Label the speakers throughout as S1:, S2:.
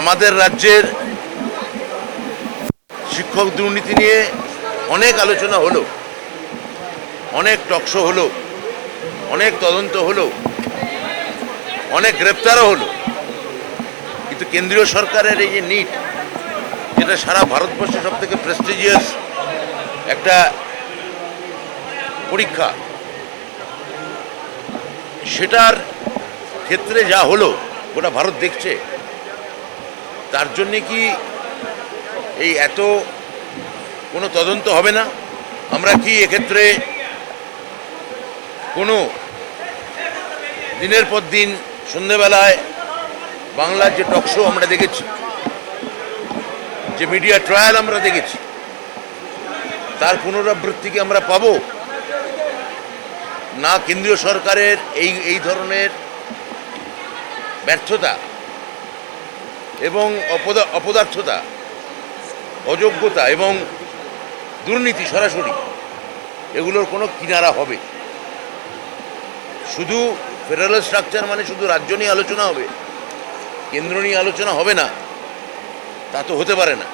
S1: আমাদের রাজ্যের শিক্ষক দুর্নীতি নিয়ে অনেক আলোচনা হলো, অনেক টকশো হলো, অনেক তদন্ত হলো, অনেক গ্রেপ্তারও হলো। কিন্তু কেন্দ্রীয় সরকারের এই যে নিট যেটা সারা ভারতবর্ষে সব থেকে প্রেস্টিজিয়াস একটা পরীক্ষা, সেটার ক্ষেত্রে যা হলো, গোটা ভারত দেখছে। তার জন্যে কি এই এত কোনো তদন্ত হবে না? আমরা কি এক্ষেত্রে কোনো দিনের পর দিন সন্ধেবেলায় বাংলার যে টকশো আমরা দেখেছি, যে মিডিয়া ট্রায়াল আমরা দেখেছি, তার পুনরাবৃত্তিকে আমরা পাবো? না কেন্দ্রীয় সরকারের এই এই ধরনের ব্যর্থতা এবং অপদা, অপদার্থতা, অযোগ্যতা এবং দুর্নীতি সরাসরি, এগুলোর কোনো কিনারা হবে। শুধু ফেডারেল স্ট্রাকচার মানে শুধু রাজ্য নিয়ে আলোচনা হবে, কেন্দ্র নিয়ে আলোচনা হবে না, তা তো হতে পারে না,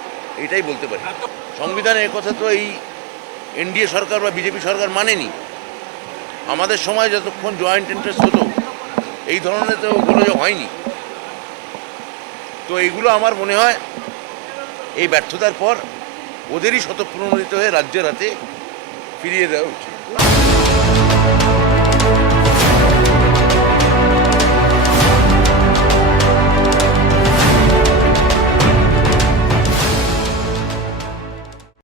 S1: এটাই বলতে পারি। সংবিধানে কথা তো এই এনডিএ সরকার বা বিজেপি সরকার মানেনি। আমাদের সময় যতক্ষণ জয়েন্ট ইন্টারেস্ট হতো, এই ধরনের তো ওগুলো হয়নি। তো এইগুলো আমার মনে হয় এই ব্যর্থতার পর ওদেরই শতপ্রণোদিত হয়ে রাজ্যের হাতে ফিরিয়ে দেওয়া উচিত।